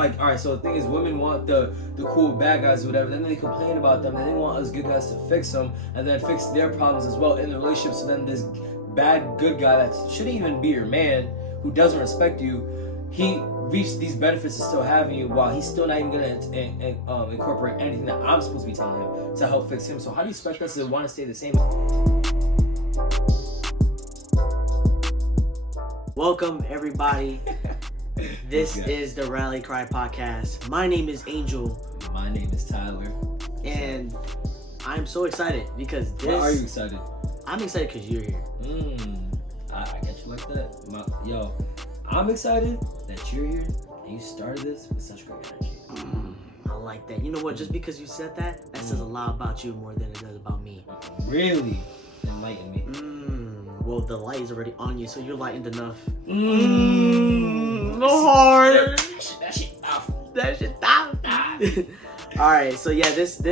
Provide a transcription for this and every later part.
Like, all right, so the thing is, women want the cool bad guys or whatever, then they complain about them, and they want us good guys to fix them, and then fix their problems as well in the relationship. So then this bad good guy that shouldn't even be your man, who doesn't respect you, he reaps these benefits of still having you, while he's still not even gonna incorporate anything that I'm supposed to be telling him to help fix him. So how do you expect us to want to stay the same? Welcome, everybody. This is the Rally Cry Podcast. My name is Angel. My name is Tyler. And I'm so excited because this... Why are you excited? I'm excited because you're here. I get you like that. I'm excited that you're here and you started this with such great energy. I like that. You know what? Just because you said that says a lot about you more than it does about me. Really? Enlighten me. Well, the light is already on you, so you're lightened enough. No hard. That shit tough. All right, so yeah, this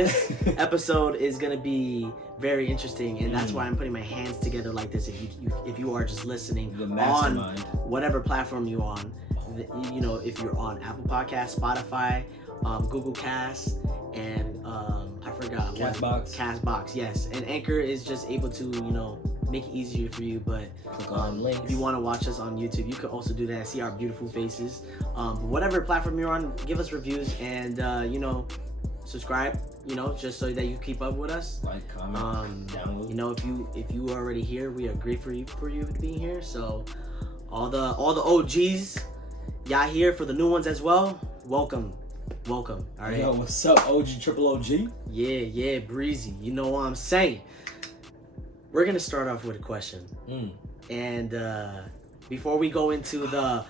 episode is gonna be very interesting, and that's why I'm putting my hands together like this. If you are just listening on whatever platform you're on, you know, if you're on Apple Podcasts, Spotify, Google Cast, and I forgot Castbox, yes, and Anchor is just able to, you know, make it easier for you. But if you want to watch us on YouTube, you can also do that, see our beautiful faces. Whatever platform you're on, give us reviews and you know, subscribe, you know, just so that you keep up with us. Like, comment, download. You know, if you are already here, we are grateful for you being here. So all the OGs, y'all here. For the new ones as well, welcome. All right. Yo, what's up, OG, triple OG? Yeah, breezy. You know what I'm saying? We're gonna start off with a question. And before we go into the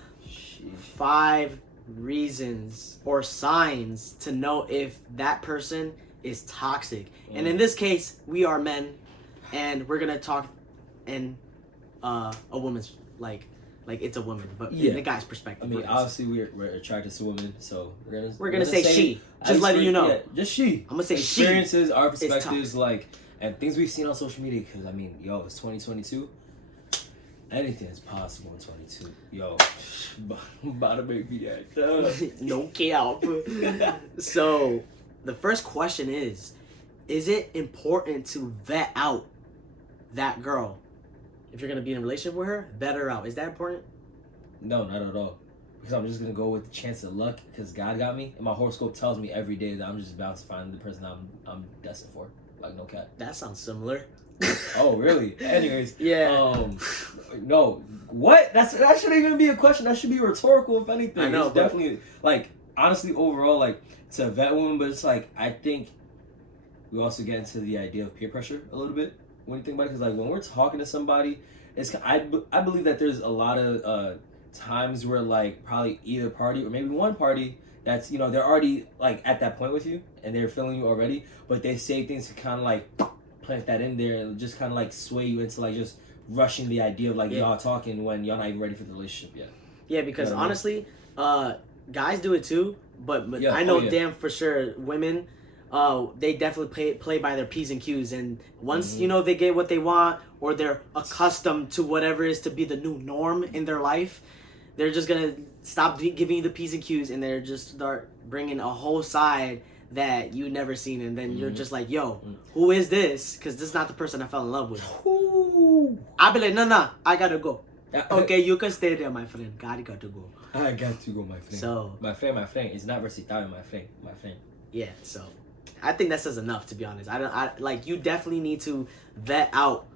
5 reasons or signs to know if that person is toxic. And in this case, we are men, and we're gonna talk in a woman's like it's a woman, but in the guy's perspective. I mean, obviously we're attracted to women, so we're gonna say she. Just letting you know. Yeah, just she. I'm gonna say experiences, our perspectives, like, and things we've seen on social media. Because I mean, yo, it's 2022. Anything is possible in 22. Yo, about to make me act up. No cap. So, the first question is it important to vet out that girl? If you're going to be in a relationship with her, vet her out. Is that important? No, not at all. Because I'm just going to go with the chance of luck, because God got me. And my horoscope tells me every day that I'm just bound to find the person I'm destined for. Like, no cap. That sounds similar. Oh, really? Anyways. Yeah. No. What? That shouldn't even be a question. That should be rhetorical, if anything. I know. It's definitely, like, honestly, overall, like, it's a vet woman, but it's like, I think we also get into the idea of peer pressure a little bit when you think about it. Because, like, when we're talking to somebody, I believe that there's a lot of times where, like, probably either party or maybe one party that's, you know, they're already, like, at that point with you and they're feeling you already, but they say things to kind of, like, plant that in there and just kind of, like, sway you into, like, just rushing the idea of, like, y'all talking when y'all not even ready for the relationship yet. Yeah, because honestly, guys do it too, but I know damn for sure women, they definitely play by their P's and Q's, and once you know they get what they want or they're accustomed to whatever is to be the new norm in their life, they're just gonna stop giving you the P's and Q's, and they're just start bringing a whole side that you never seen, and then you're just like, yo, who is this? Because this is not the person I fell in love with. I'll be like, no, I gotta go. Okay, you can stay there, my friend. God, got to go. I got to go, my friend. So, my friend, it's not versatile, my friend. Yeah, so I think that says enough, to be honest. I like, you definitely need to vet out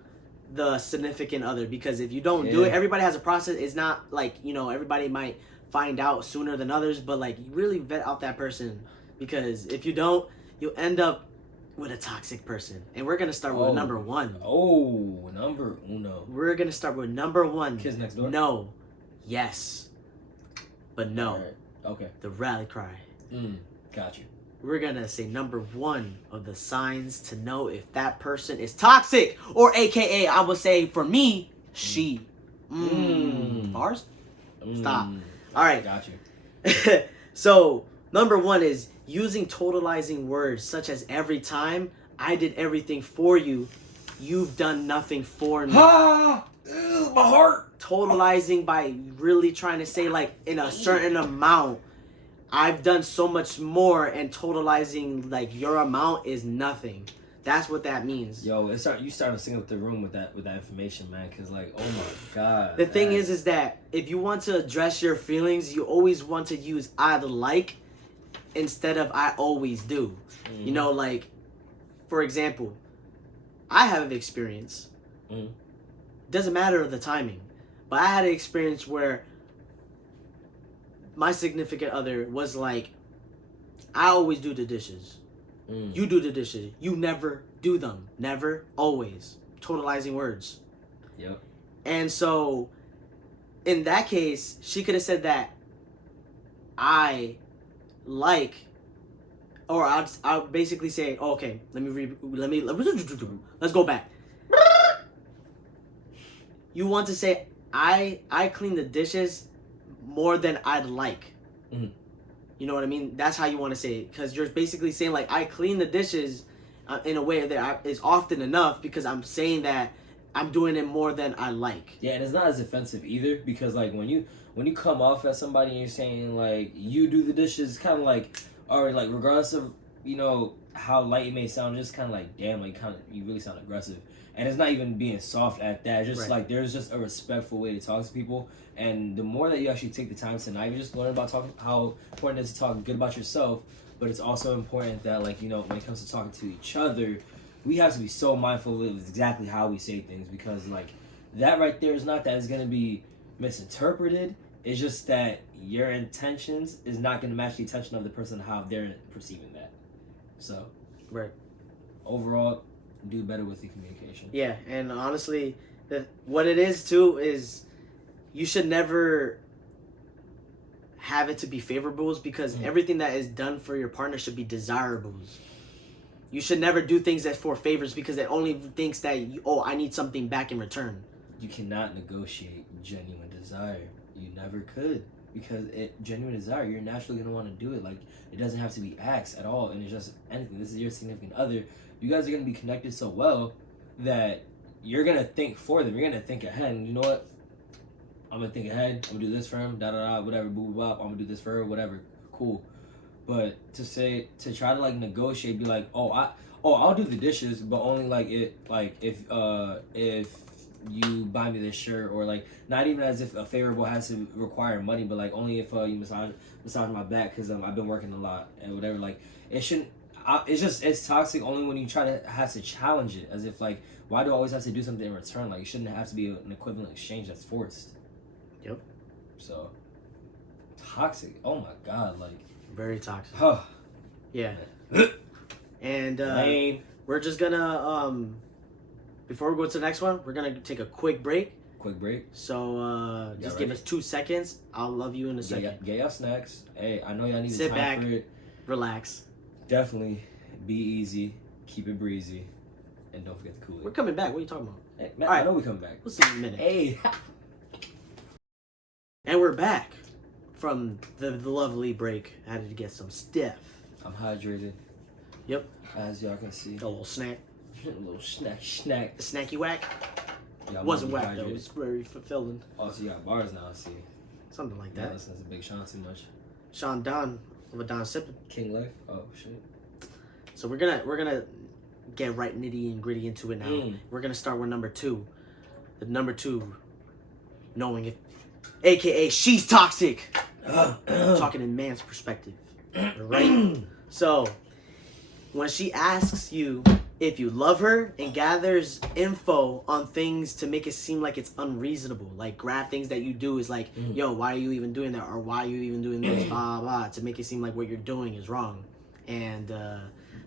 the significant other, because if you don't do it, everybody has a process. It's not like, you know, everybody might find out sooner than others, but like, you really vet out that person, because if you don't, you'll end up with a toxic person. And we're gonna start with number 1. Oh, number uno. We're gonna start with number 1. Kids next door? No. Yes. But no. Right. Okay. The rally cry. Got you. We're gonna say number 1 of the signs to know if that person is toxic, or AKA, I would say for me, she. Bars? Stop. All right. Got you. So, number 1 is using totalizing words such as every time, I did everything for you, you've done nothing for me. My heart. Totalizing by really trying to say, like, in a certain amount, I've done so much more, and totalizing like your amount is nothing. That's what that means. Yo, you starting to sing up the room with that information, man. Cause like, oh my god. The thing is that if you want to address your feelings, you always want to use I'd like instead of I always do. Mm-hmm. You know, like, for example, I have experience. Mm-hmm. Doesn't matter the timing, but I had an experience where my significant other was like, I always do the dishes. You do the dishes. You never do them. Never, always. Totalizing words. Yep. And so, in that case, she could have said that I like, or I'll basically say, oh, okay, let's go back. You want to say I clean the dishes more than I'd like. Mm-hmm. You know what I mean? That's how you want to say it, because you're basically saying like I clean the dishes in a way that is often enough, because I'm saying that I'm doing it more than I like. Yeah, and it's not as offensive either, because like when you come off as somebody and you're saying like you do the dishes, kind of like, or like regardless of, you know, how light it may sound, just kind of like, damn, like you really sound aggressive. And it's not even being soft at that. Just like there's just a respectful way to talk to people. And the more that you actually take the time to not even just learn about talking, how important it is to talk good about yourself, but it's also important that, like, you know, when it comes to talking to each other, we have to be so mindful of exactly how we say things, because like that right there is not that it's gonna be misinterpreted. It's just that your intentions is not gonna match the intention of the person, how they're perceiving that. So, right. Overall, do better with the communication. Yeah, and honestly, what it is too is you should never have it to be favorables, because everything that is done for your partner should be desirables. You should never do things that for favors, because it only thinks that I need something back in return. You cannot negotiate genuine desire. You never could, because genuine desire, you're naturally gonna want to do it. Like, it doesn't have to be acts at all, and it's just anything. This is your significant other. You guys are gonna be connected so well that you're gonna think for them. You're gonna think ahead. And you know what? I'm gonna think ahead. I'm gonna do this for him. Da da da. Whatever. Boo boo bop. I'm gonna do this for her. Whatever. Cool. But to try to like negotiate, be like, I'll do the dishes, but only like if you buy me this shirt, or like not even as if a favorable has to require money, but like only if you massage my back, because I've been working a lot and whatever. Like, it shouldn't. It's toxic only when you try to have to challenge it, as if like, why do I always have to do something in return? Like, it shouldn't have to be an equivalent exchange that's forced. Yep. So toxic. Oh my god, like very toxic. Huh. Yeah. And we're just gonna before we go to the next one, we're gonna take a quick break. So just give us 2 seconds. I'll love you in a second. Get y'all snacks. Hey, I know y'all need Sit time back, for it. Relax. Definitely be easy, keep it breezy, and don't forget the Kool-Aid. We're coming back. What are you talking about? Hey, man, all right. I know we're coming back. We'll see you in a minute. Hey. And we're back from the lovely break. I had to get some stiff. I'm hydrated. Yep. As y'all can see. A little snack. A little snack. Snacky whack. Y'all wasn't whack though. It was very fulfilling. Oh, so you got bars now, I see. Something like that. Yeah, listen to Big Sean too much. Sean Don over Don Sippin'. King Life. Oh shit. So we're gonna get right nitty and gritty into it now. We're gonna start with number 2. The number 2, knowing it, aka she's toxic. Talking in man's perspective, right? So when she asks you if you love her and gathers info on things to make it seem like it's unreasonable, like grab things that you do is like, yo, why are you even doing that, or why are you even doing this, blah blah, to make it seem like what you're doing is wrong, and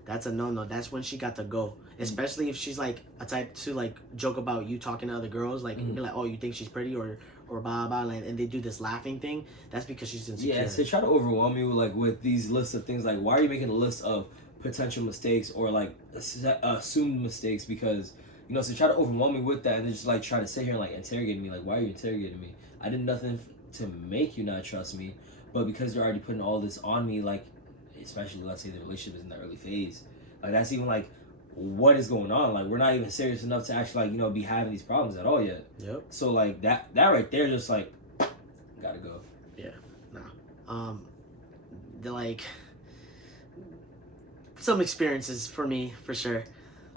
that's a no. That's when she got to go. Especially if she's like a type to like joke about you talking to other girls, like be like, oh, you think she's pretty, or blah blah, and they do this laughing thing. That's because she's insecure. Yeah, so they try to overwhelm you like with these lists of things, like, why are you making a list of potential mistakes or like assumed mistakes? Because, you know, so try to overwhelm me with that, and then just like try to sit here and like interrogate me, like, why are you interrogating me? I did nothing to make you not trust me, but because you're already putting all this on me, like, especially let's say the relationship is in the early phase, like, that's even like, what is going on? Like, we're not even serious enough to actually, like, you know, be having these problems at all yet. Yep. So like that right there, just like, gotta go. Yeah. Nah. like some experiences for me for sure.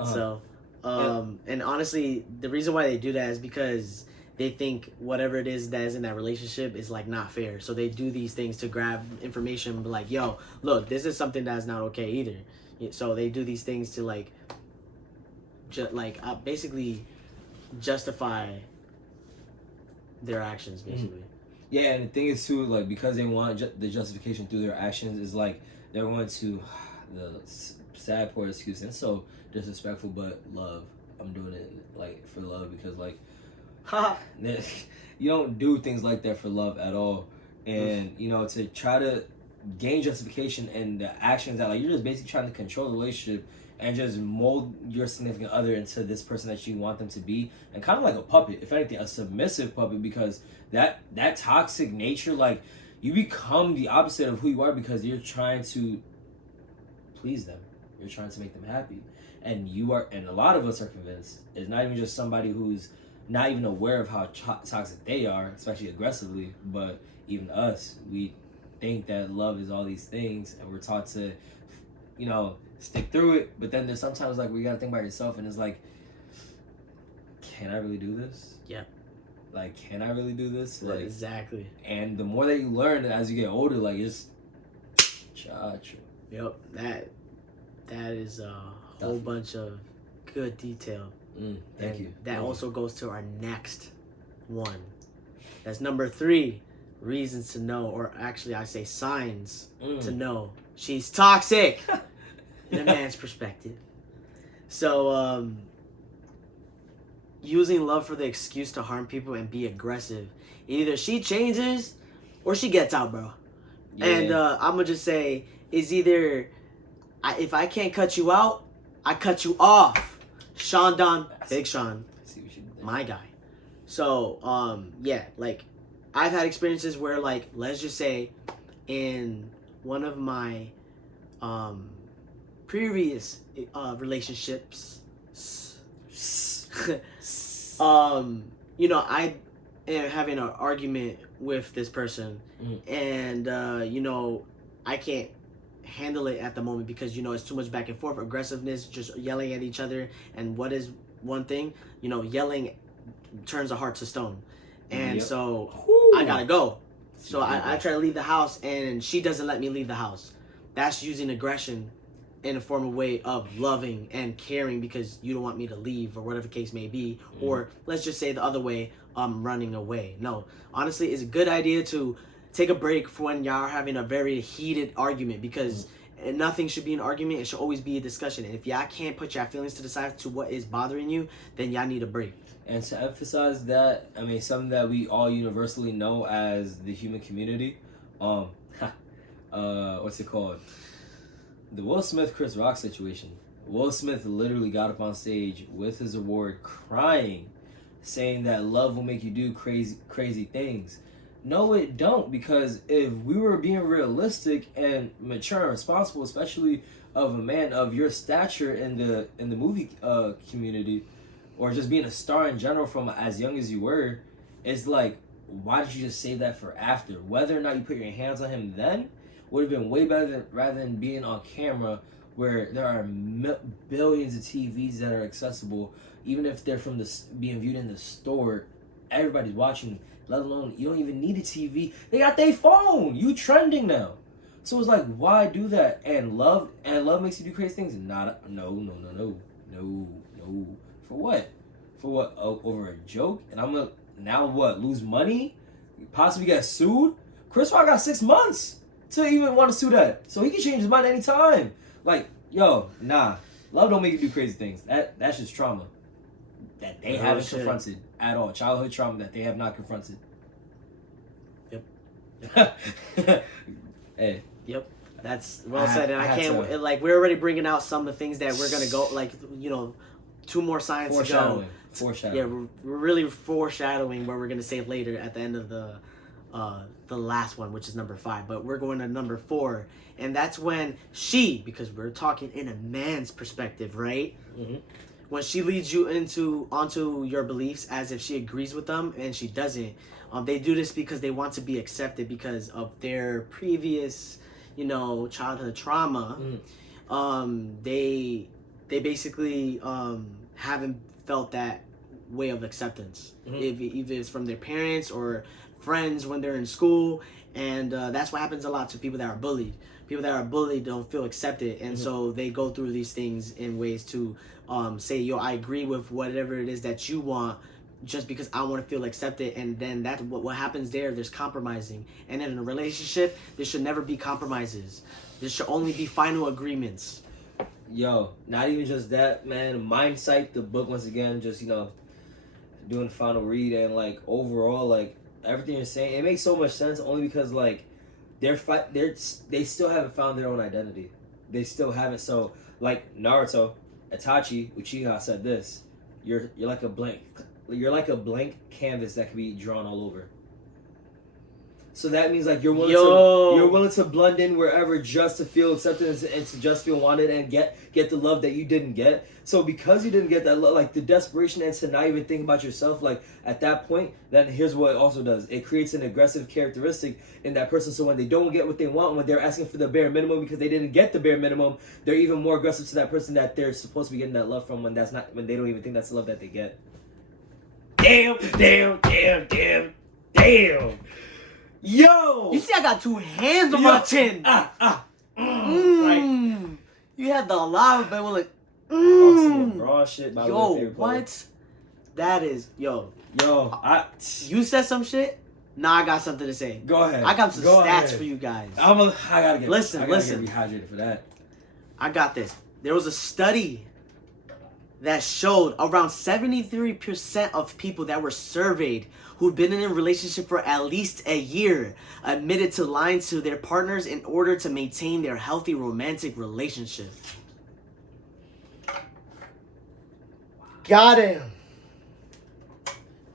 So and honestly, the reason why they do that is because they think whatever it is that is in that relationship is like not fair. So they do these things to grab information and be like, yo, look, this is something that's not okay either. So they do these things to like basically justify their actions, basically. Yeah, and the thing is too, like, because they want the justification through their actions, is like they're going to the sad poor excuse, and it's so disrespectful, but love. I'm doing it like for love because like you don't do things like that for love at all, and you know, to try to gain justification and the actions that like you're just basically trying to control the relationship and just mold your significant other into this person that you want them to be, and kind of like a puppet, if anything, a submissive puppet, because that toxic nature, like you become the opposite of who you are because you're trying to please them, you're trying to make them happy, and a lot of us are convinced it's not even just somebody who's not even aware of how toxic they are, especially aggressively, but even us, we think that love is all these things, and we're taught to, you know, stick through it. But then there's sometimes like where you gotta think about yourself, and it's like, can I really do this? Yeah. Like, can I really do this? Like, exactly. And the more that you learn as you get older, like, it's Yep. That is a whole bunch of good detail. Thank you. That also goes to our next one. That's number 3. Reasons to know, or actually I say signs to know she's toxic in a man's perspective. So using love for the excuse to harm people and be aggressive. Either she changes or she gets out, bro. Yeah. And I'm gonna just say is either if I can't cut you out, I cut you off. Sean Don, Big Sean, my guy. So yeah, like I've had experiences where, like, let's just say in one of my previous relationships, you know, I am having an argument with this person, and you know, I can't handle it at the moment because, you know, it's too much back and forth, aggressiveness, just yelling at each other. And what is one thing, you know, yelling turns a heart to stone. And so I gotta go. So I try to leave the house, and she doesn't let me leave the house. That's using aggression in a form of way of loving and caring because you don't want me to leave, or whatever the case may be. Or let's just say the other way, running away. No, honestly, it's a good idea to take a break for when y'all are having a very heated argument, because nothing should be an argument. It should always be a discussion. And if y'all can't put your feelings to the side to what is bothering you, then y'all need a break. And to emphasize that, I mean, something that we all universally know as the human community, what's it called? The Will Smith Chris Rock situation. Will Smith literally got up on stage with his award crying, saying that love will make you do crazy things. No, it don't, because if we were being realistic and mature and responsible, especially of a man of your stature in the movie community, or just being a star in general from as young as you were, it's like, why did you just save that for after? Whether or not you put your hands on him then would have been way better rather than being on camera, where there are billions of TVs that are accessible, even if they're from being viewed in the store, everybody's watching. Let alone, you don't even need a TV. They got their phone. You trending now. So it's like, why do that? And love makes you do crazy things. No. For what? For what? Over a joke? And I'm gonna now what? Lose money? Possibly get sued? Chris Rock got 6 months to even want to sue that. So he can change his mind anytime. Like, yo, nah. Love don't make you do crazy things. That's just trauma that they haven't confronted at all. Childhood trauma that they have not confronted. Yep. Hey. Yep. That's well said. And I can't, like, we're already bringing out some of the things that we're going to go, like, you know, 2 more signs to go. Foreshadowing. Yeah, we're really foreshadowing what we're going to say later at the end of the last one, which is number 5. But we're going to number 4. And that's when because we're talking in a man's perspective, right? When she leads you onto your beliefs as if she agrees with them, and she doesn't. They do this because they want to be accepted because of their previous, childhood trauma, they basically haven't felt that way of acceptance, if it's from their parents or friends when they're in school, and that's what happens a lot to people that are bullied. People that are bullied don't feel accepted, and so they go through these things in ways to say, yo, I agree with whatever it is that you want, just because I want to feel accepted. And then that's what happens there. There's compromising, and in a relationship there should never be compromises. There should only be final agreements. Yo, not even just that, man. Mindsight, the book, once again, just doing the final read, and like overall, like everything you're saying, it makes so much sense. Only because like they still haven't found their own identity. They still haven't. So like Naruto, Itachi, Uchiha said this: you're like a blank canvas that can be drawn all over. So that means like you're willing to blend in wherever just to feel acceptance and to just feel wanted and get the love that you didn't get. So because you didn't get that love, like the desperation and to not even think about yourself, like at that point, then here's what it also does. It creates an aggressive characteristic in that person. So when they don't get what they want, when they're asking for the bare minimum because they didn't get the bare minimum, they're even more aggressive to that person that they're supposed to be getting that love from when they don't even think that's the love that they get. Damn. Yo! You see, I got two hands on my chin. You had the lava, but we're like, Raw shit. Yo, what? That is, yo. You said some shit? Nah, I got something to say. Go ahead. I got some stats for you guys. I gotta get Listen. Get rehydrated for that. I got this. There was a study that showed around 73% of people that were surveyed who'd been in a relationship for at least a year admitted to lying to their partners in order to maintain their healthy romantic relationship. Got him.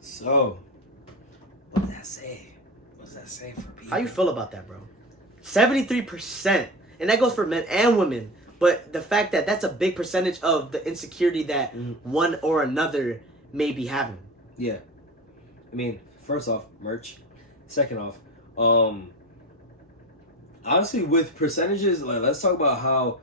So, what does that say? What does that say for people? How you feel about that, bro? 73%. And that goes for men and women. But the fact that that's a big percentage of the insecurity that one or another may be having. Yeah. I mean, first off, merch. Second off, honestly, with percentages, like let's talk about how,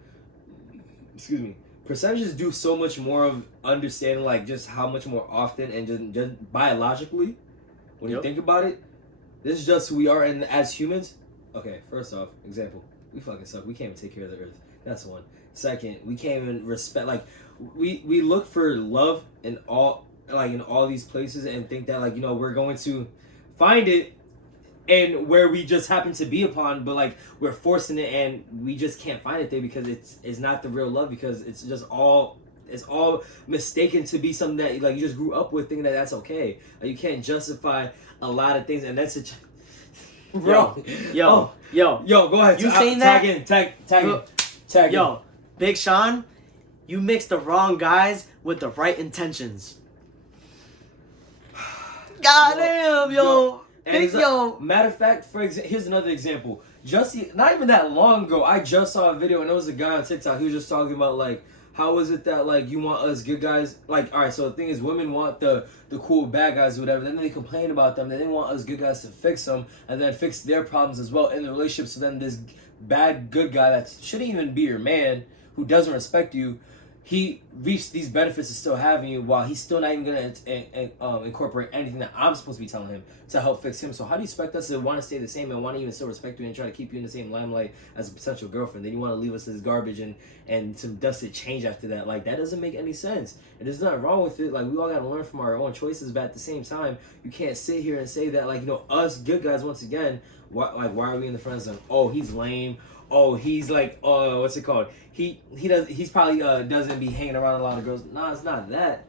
percentages do so much more of understanding, like just how much more often and just biologically, when you think about it, this is just who we are, and as humans. Okay, first off, example, we fucking suck. We can't even take care of the earth. That's one. Second, we can't even respect. Like, we look for love in all these places and think that we're going to find it, and where we just happen to be upon, but like we're forcing it and we just can't find it there because it's not the real love, because it's all mistaken to be something that like you just grew up with, thinking that that's okay. Like, you can't justify a lot of things, and that's a Yo, go ahead. You saying that? Tag in. Yo, Big Sean, you mixed the wrong guys with the right intentions. Goddamn, yo. Matter of fact, here's another example. Not even that long ago, I just saw a video, and it was a guy on TikTok. He was just talking about like, how is it that like you want us good guys? Like, all right, so the thing is, women want the cool bad guys or whatever. Then they complain about them. Then they want us good guys to fix them and then fix their problems as well in the relationship. So then this bad good guy that shouldn't even be your man, who doesn't respect you, he reaps these benefits of still having you, while he's still not even going to incorporate anything that I'm supposed to be telling him to help fix him. So how do you expect us to want to stay the same and want to even still respect you and try to keep you in the same limelight as a potential girlfriend? Then you want to leave us as garbage and some dusted change after that. Like, that doesn't make any sense. And there's nothing wrong with it. Like, we all got to learn from our own choices, but at the same time, you can't sit here and say that, like, us good guys, once again, why are we in the friend zone? Oh, he's lame. Oh, he's like, what's it called? He's probably doesn't be hanging around a lot of girls. Nah, it's not that.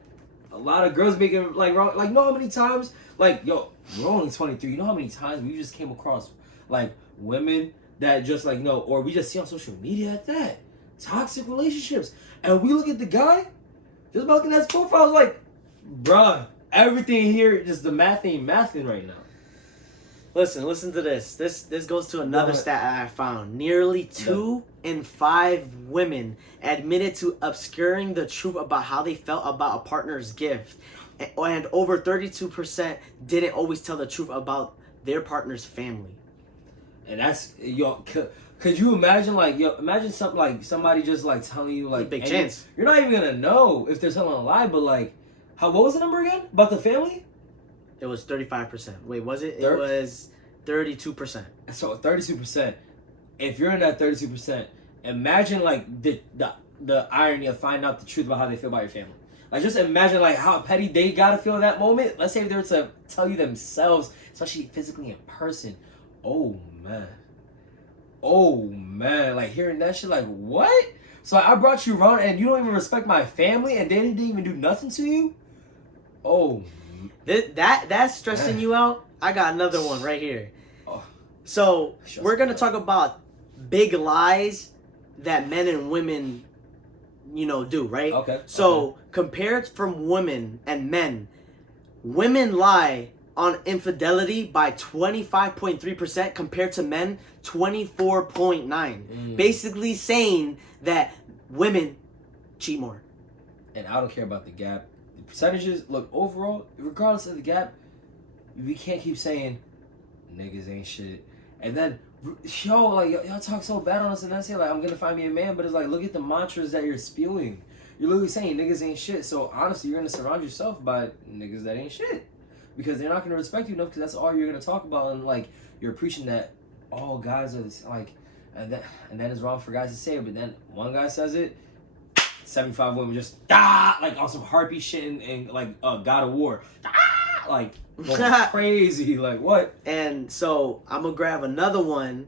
A lot of girls making like wrong. Like, know how many times? Like, yo, we're only 23. You know how many times we just came across like women that just like or we just see on social media at that toxic relationships, and we look at the guy just by looking at his profile, like, bruh, everything here just the math ain't mathing right now. Listen to this. This goes to another stat I found. Nearly 2 in 5 women admitted to obscuring the truth about how they felt about a partner's gift. And over 32% didn't always tell the truth about their partner's family. And that's, Could you imagine, like, imagine something like somebody just like telling you like big chance. You're not even gonna know if they're telling a lie, but like, what was the number again about the family? It was 35%. Wait, was it? It was 32%. So 32%. If you're in that 32%, imagine like the irony of finding out the truth about how they feel about your family. Like, just imagine like how petty they gotta feel in that moment. Let's say if they were to tell you themselves, especially physically in person. Oh man, like hearing that shit, like what? So I brought you around and you don't even respect my family, and they didn't even do nothing to you. Oh, that's stressing you out. I got another one right here. So we're gonna talk about big lies that men and women, do, right? Okay. So compared from women and men, women lie on infidelity by 25.3% compared to men 24.9. Basically saying that women cheat more. And I don't care about the gap. The percentages, look, overall, regardless of the gap, we can't keep saying niggas ain't shit. And then, like, y'all talk so bad on us and then say, like, I'm gonna find me a man, but it's like, look at the mantras that you're spewing. You're literally saying niggas ain't shit. So, honestly, you're gonna surround yourself by niggas that ain't shit. Because they're not gonna respect you enough, because that's all you're gonna talk about. And, like, you're preaching that all guys are, like, and that is wrong for guys to say it. But then one guy says it, 75 women just, like, on some harpy shit and like, God of War. Like, going crazy, like what? And so I'm gonna grab another one.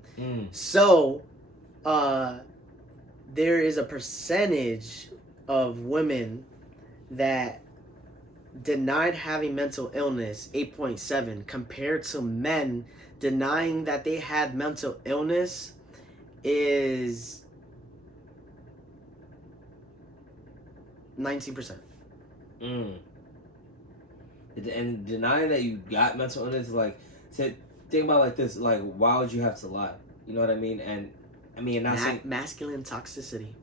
So there is a percentage of women that denied having mental illness, 8.7, compared to men denying that they had mental illness is 19%. And denying that you got mental illness, like, think about it like this, like, why would you have to lie? You know what I mean? And I mean, not saying masculine toxicity.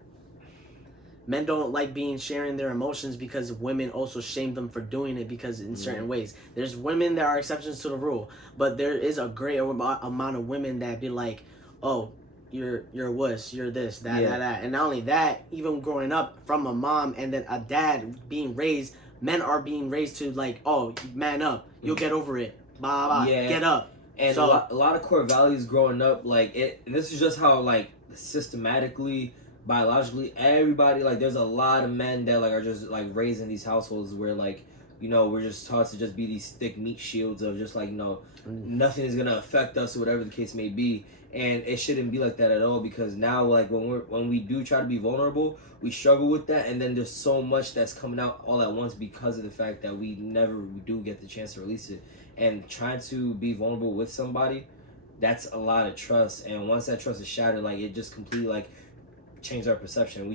Men don't like sharing their emotions because women also shame them for doing it because in certain ways. There's women that are exceptions to the rule, but there is a great amount of women that be like, oh, you're a wuss, you're this, that. And not only that, even growing up from a mom and then a dad being raised, men are being raised to like, oh, man up, you'll get over it, blah, blah, get up. And so, a lot of core values growing up, like, this is just how, like, systematically, biologically, everybody, like, there's a lot of men that, like, are just, like, raised in these households where, like, we're just taught to just be these thick meat shields of just, like, nothing is gonna affect us or whatever the case may be. And it shouldn't be like that at all, because now, like, when we do try to be vulnerable, we struggle with that, and then there's so much that's coming out all at once because of the fact that we do get the chance to release it. And trying to be vulnerable with somebody, that's a lot of trust. And once that trust is shattered, like, it just completely, like, changed our perception.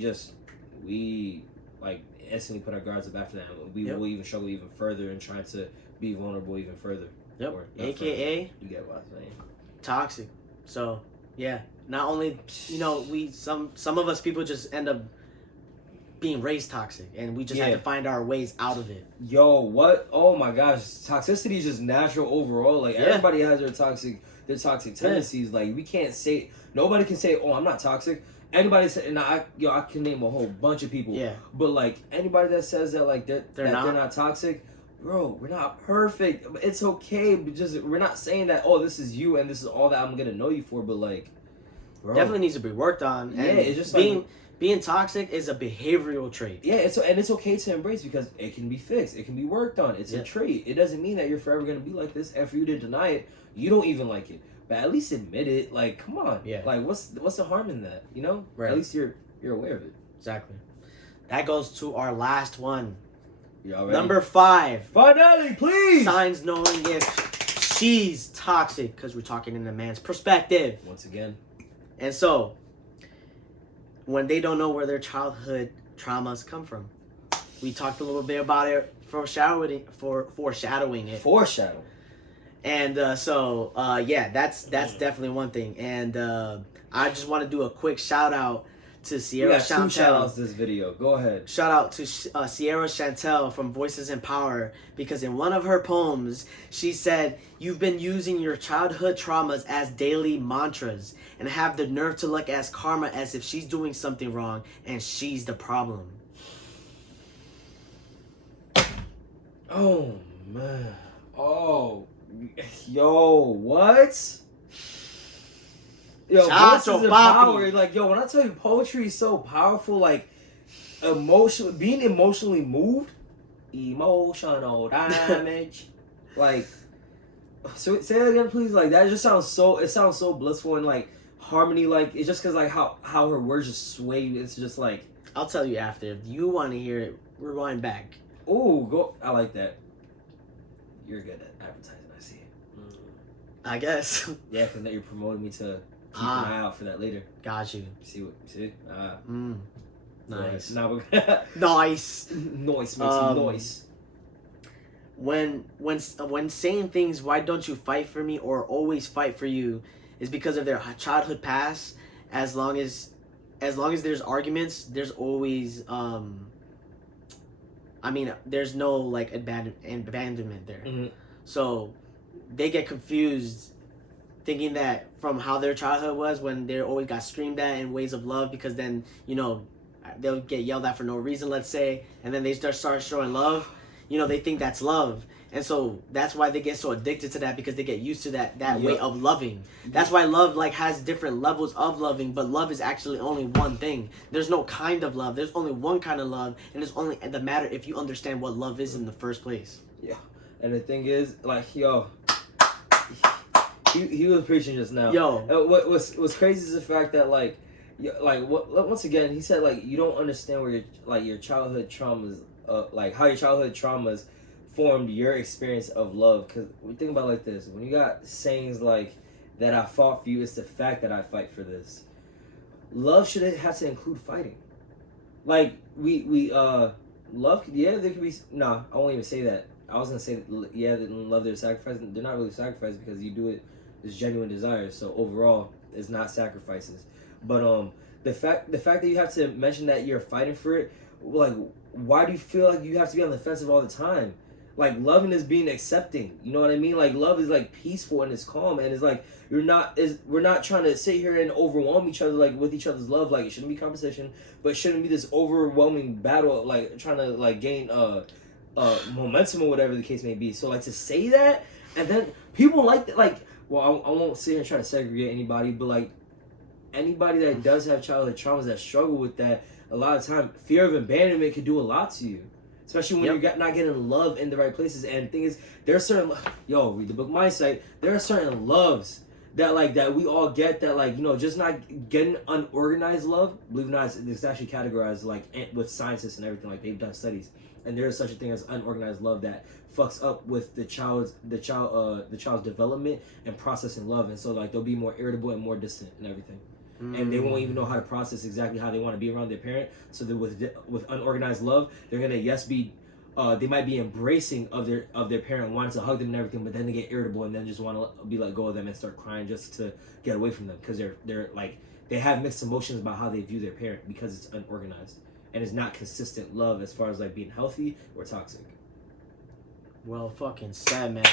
We like instantly put our guards up after that. We will even struggle even further in trying to be vulnerable even further. AKA you get what I'm saying. Toxic. So yeah, not only we some of us people just end up being raised toxic, and we just have to find our ways out of it. Yo, what? Oh my gosh, toxicity is just natural overall. Like, everybody has their toxic tendencies. Like, nobody can say, oh, I'm not toxic. Anybody say, and I can name a whole bunch of people. Yeah. But like, anybody that says that, like, they're not toxic, bro, we're not perfect. It's okay, but just, we're not saying that, oh, this is you and this is all that I'm gonna know you for. But like, bro, definitely needs to be worked on. And it's just being toxic is a behavioral trait. Yeah, it's okay to embrace, because it can be fixed. It can be worked on. It's a trait. It doesn't mean that you're forever going to be like this. And for you to deny it, you don't even like it. But at least admit it. Like, come on. Yeah. Like, what's the harm in that? Right. At least you're aware of it. Exactly. That goes to our last one. Y'all ready? Number 5. Finale, please. Signs knowing if she's toxic, because we're talking in a man's perspective. Once again. And so, when they don't know where their childhood traumas come from. We talked a little bit about it, foreshadowing it. Foreshadowing. And that's definitely one thing. And I just want to do a quick shout out to Sierra We got 2 Chantel. shout-outs this video. Go ahead. Shout out to Sierra Chantel from Voices in Power, because in one of her poems, she said, "You've been using your childhood traumas as daily mantras and have the nerve to look at karma as if she's doing something wrong and she's the problem." Oh, man. Oh. Yo, what? Yo, Voices in Power. Like, yo, when I tell you poetry is so powerful, like, being emotionally moved, emotional damage. Like, so say that again, please. Like, that just sounds so blissful and like harmony. Like, it's just because like how her words just sway you. It's just like, I'll tell you after. If you want to hear it, rewind back. Oh, go! I like that. You're good at advertising. I see. I guess. Yeah, because now you're promoting me to keep an eye out for that later. Got you. See what? See? Nice. Now we're nice. Noise makes some noise. When saying things, "Why don't you fight for me?" or "always fight for you," is because of their childhood past. As long as there's arguments, there's always there's no like abandonment there. Mm-hmm. So they get confused thinking that from how their childhood was, when they always got screamed at in ways of love, because then, they'll get yelled at for no reason, let's say, and then they start showing love, they think that's love. And so that's why they get so addicted to that, because they get used to that way of loving. That's why love like has different levels of loving, but love is actually only one thing. There's no kind of love. There's only one kind of love, and it's only the matter if you understand what love is in the first place. Yeah, and the thing is, like, yo, he was preaching just now. Yo, what's crazy is the fact that once again he said like you don't understand where your childhood traumas, like how your childhood traumas formed your experience of love. Because we think about it like this: when you got sayings like that, I fought for you, it's the fact that I fight for this. Love should have to include fighting. Like we love, yeah, there could be, I won't even say that. I was gonna say that, yeah, they love their sacrifice. They're not really sacrifices, because you do it as genuine desires. So overall, it's not sacrifices. But the fact that you have to mention that you're fighting for it, like, why do you feel like you have to be on the defensive all the time? Like, loving is being accepting. You know what I mean? Like, love is like peaceful and it's calm, and it's like we're not trying to sit here and overwhelm each other like with each other's love. Like, it shouldn't be competition, but it shouldn't be this overwhelming battle, like trying to like gain momentum or whatever the case may be. So like to say that, and then people like that, like, well, I won't sit here and try to segregate anybody, but like anybody that does have childhood traumas that struggle with that, a lot of time fear of abandonment can do a lot to you. Especially when you're not getting love in the right places. And the thing is, there are certain, read the book Mindset. There are certain loves that we all get that just not getting unorganized love. Believe it or not, it's actually categorized with scientists and everything. Like, they've done studies, and there is such a thing as unorganized love that fucks up with the child's development and processing love. And so they'll be more irritable and more distant and everything. And they won't even know how to process exactly how they want to be around their parent. So that with unorganized love, they're gonna they might be embracing of their parent, wanting to hug them and everything, but then they get irritable and then just want to be let go of them and start crying just to get away from them, because they're like, they have mixed emotions about how they view their parent because it's unorganized and it's not consistent love as far as like being healthy or toxic. Well, fucking sad, man.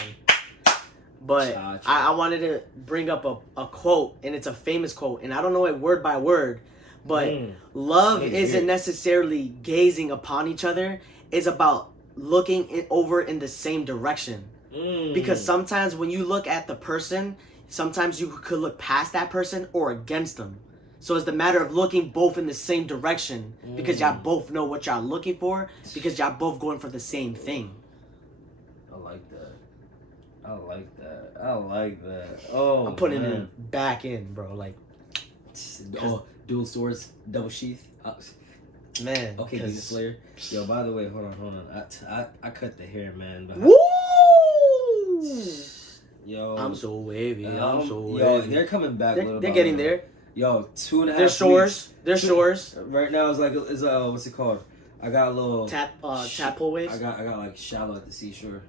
But I wanted to bring up a quote, and it's a famous quote, and I don't know it word by word, but love isn't necessarily gazing upon each other. It's about looking over in the same direction. Because sometimes when you look at the person, sometimes you could look past that person or against them. So it's the matter of looking both in the same direction, because y'all both know what y'all looking for, because y'all both going for the same thing. I like that. Oh, I'm putting it back in, bro. Like, dual swords, double sheath. Man. Okay, Demon Slayer. Yo, by the way, hold on. I cut the hair, man. Woo! Yo, I'm so wavy. Yo, they're coming back. They're getting there. Yo, 2.5 weeks. They're shores. Right now it's what's it called? I got a little tadpole waves. I got like shallow at the seashore.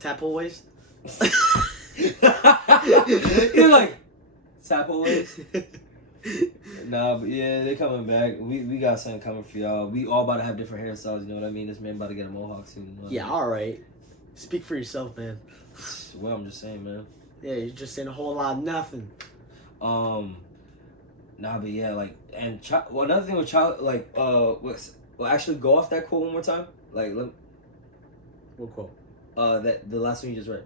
Tadpole waves. You're like tadpole waves. Nah, but yeah, they coming back. We got something coming for y'all. We all about to have different hairstyles. You know what I mean? This man about to get a mohawk soon. You know Yeah, all right. Speak for yourself, man. Well, I'm just saying, man. Yeah, you're just saying a whole lot of nothing. Nah, but yeah, like, and well, another thing with child, like, actually go off that quote one more time. Like, What quote? That the last one you just read.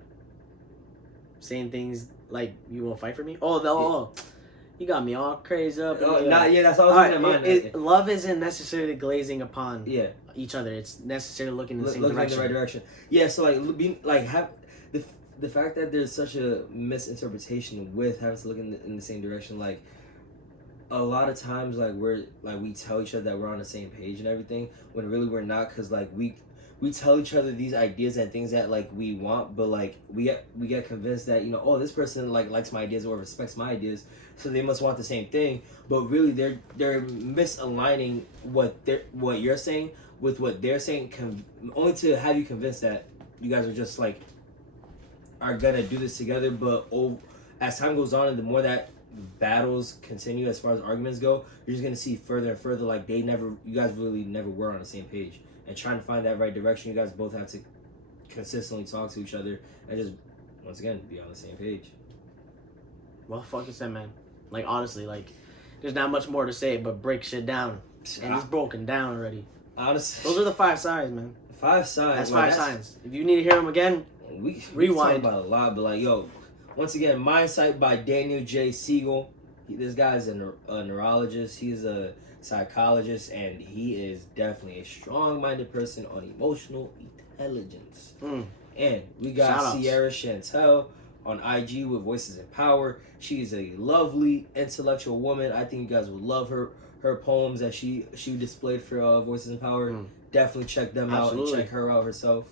Saying things like you won't fight for me. Oh, you got me all crazy up. That's all I was looking at. Love isn't necessarily glazing upon each other. It's necessarily looking in the same looking direction. in the right direction. Yeah, so like being like have the fact that there's such a misinterpretation with having to look in the same direction, like. A lot of times, like we tell each other that we're on the same page and everything, when really we're not, because like we tell each other these ideas and things that like we want, but like we get convinced that, you know, oh, this person like likes my ideas or respects my ideas, so they must want the same thing. But really, they're misaligning what you're saying with what they're saying, only to have you convinced that you guys are just like are gonna do this together. But as time goes on, and the more that battles continue as far as arguments go, you're just gonna see further and further like you guys really never were on the same page. And trying to find that right direction, you guys both have to consistently talk to each other and just once again be on the same page. Well, fuck you said, man. Like, honestly, like, there's not much more to say but break shit down, and it's broken down already. Honestly, those are the 5 signs, man. 5 signs. That's 5 signs. If you need to hear them again, we rewind. Talk about a lot, but like, yo. Once again, Mindsight by Daniel J. Siegel. This guy's a neurologist. He's a psychologist, and he is definitely a strong-minded person on emotional intelligence. And we got Shoutouts. Sierra Chantel on IG with Voices in Power. She is a lovely, intellectual woman. I think you guys would love her poems that she displayed for Voices in Power. Definitely check them out and check her out herself.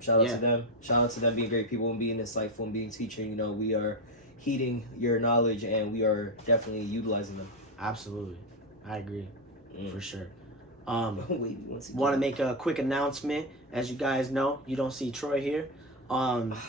Shout out to them. Shout out to them being great people and being insightful and being teaching. You know, we are heeding your knowledge and we are definitely utilizing them. Absolutely. I agree. For sure. Want to make a quick announcement. As you guys know, you don't see Troy here.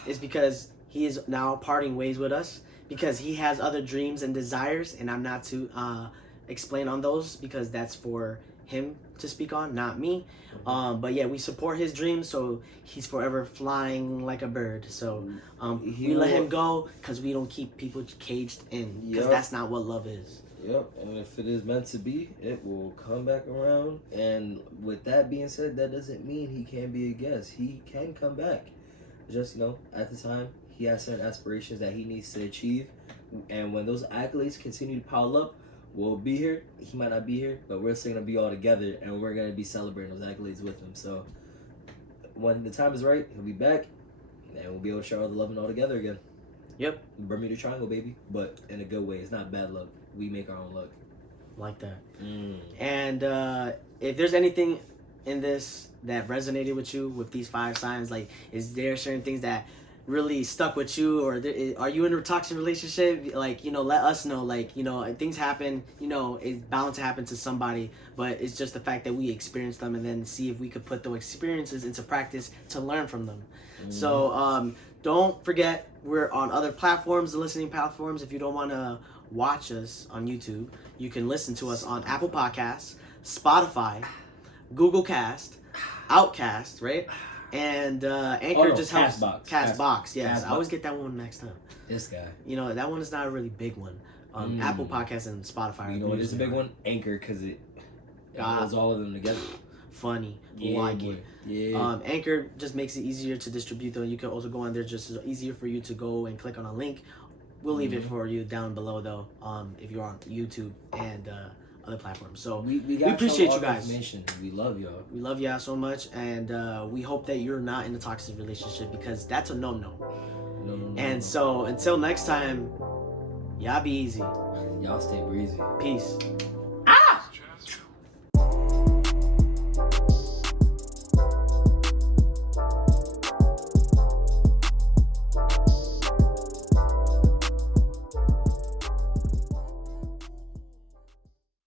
It's because he is now parting ways with us because he has other dreams and desires, and I'm not to explain on those because that's for him to speak on, not me. But yeah, we support his dreams, so he's forever flying like a bird. So we let him go because we don't keep people caged in, because that's not what love is. Yep, and if it is meant to be, it will come back around. And with that being said, that doesn't mean he can't be a guest. He can come back. Just, you know, at the time, he has certain aspirations that he needs to achieve. And when those accolades continue to pile up, we'll be here. He might not be here, but we're still going to be all together, and we're going to be celebrating those accolades with him. So when the time is right, he'll be back, and we'll be able to share all the love and all together again. Yep. Bermuda Triangle, baby, but in a good way. It's not bad luck. We make our own luck. Like that. And if there's anything in this that resonated with you with these 5 signs, like, is there certain things that really stuck with you, or are you in a toxic relationship? Like, you know, let us know. Like, you know, things happen, you know, it's bound to happen to somebody, but it's just the fact that we experience them and then see if we could put those experiences into practice to learn from them. So don't forget, we're on other platforms, the listening platforms. If you don't want to watch us on YouTube, you can listen to us on Apple Podcasts, Spotify, Google Cast, Outcast, right? And Anchor just helps. Castbox, yes. I always get that one next time. This guy. You know, that one is not a really big one. Apple Podcasts and Spotify. You know what is a big one? Anchor, because it holds all of them together. Funny. Yeah, like it. Yeah. Anchor just makes it easier to distribute, though. You can also go on there, just easier for you to go and click on a link. We'll leave it for you down below, though, if you're on YouTube and other platforms. So we appreciate you guys. We love y'all. We love y'all so much, and we hope that you're not in a toxic relationship, because that's a no. And so until next time, y'all be easy. Y'all stay breezy. Peace.